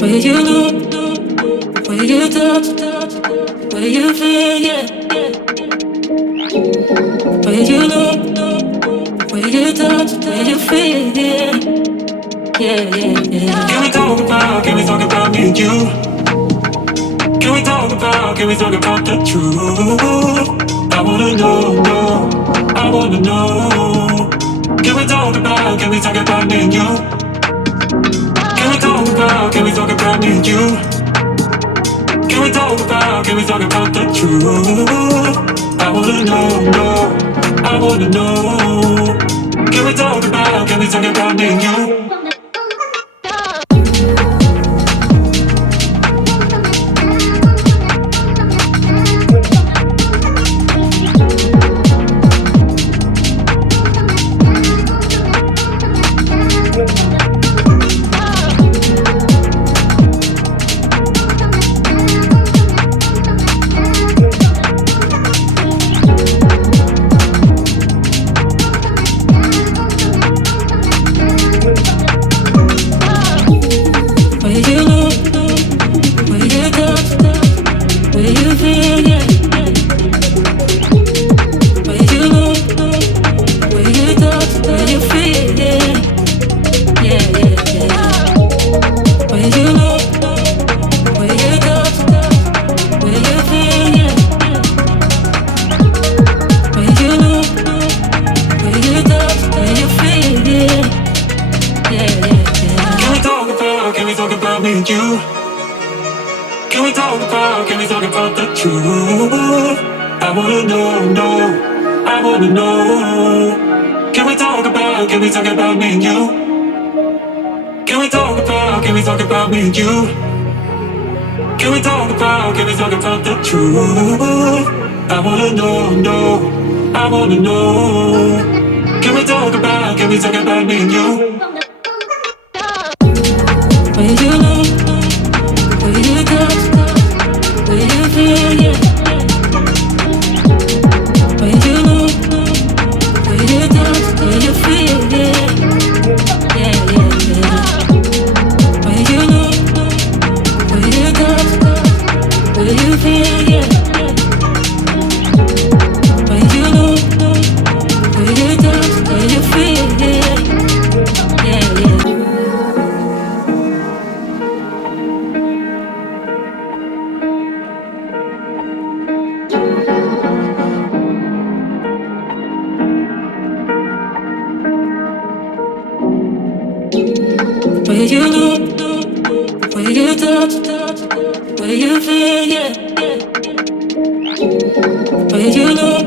Where you look, where you touch, where you feel, yeah. Where you look, where you touch, where you feel, yeah. Yeah, yeah, yeah. Can we talk about me and you? Can we talk about the truth? I wanna know, no, I wanna know. Can we talk about me and you? Can we talk about me and you? Can we talk about the truth? I wanna know, no, I wanna know. Can we talk about me and you? Can we talk about the truth? I wanna know, no, I wanna know. Can we talk about me and you? Can we talk about me and you? Can we talk about the truth? I wanna know, no, I wanna know. Can we talk about me and you? Where you look, where you touch, where you feel, yeah. Where you look, where you touch, where you feel, yeah. Yeah, yeah, yeah. Where you look, where you touch, where you feel, yeah. Where you look, where you touch, where you feel, yeah. Yeah, yeah. Where you look, where you touch, where you feel, yeah. Where you look,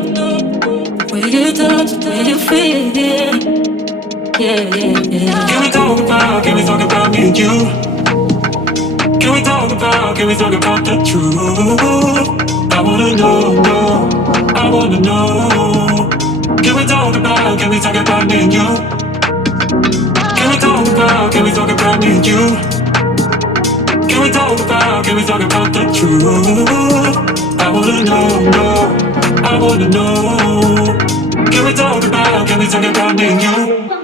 where you touch, where you feel, yeah. Yeah, yeah, yeah. Can we talk about me and you? Can we talk about the truth? I wanna know, no, I wanna know. Can we talk about me and you? Can we talk about me and you? Can we talk about the truth? I wanna know, no, I wanna know. Can we talk about me and you?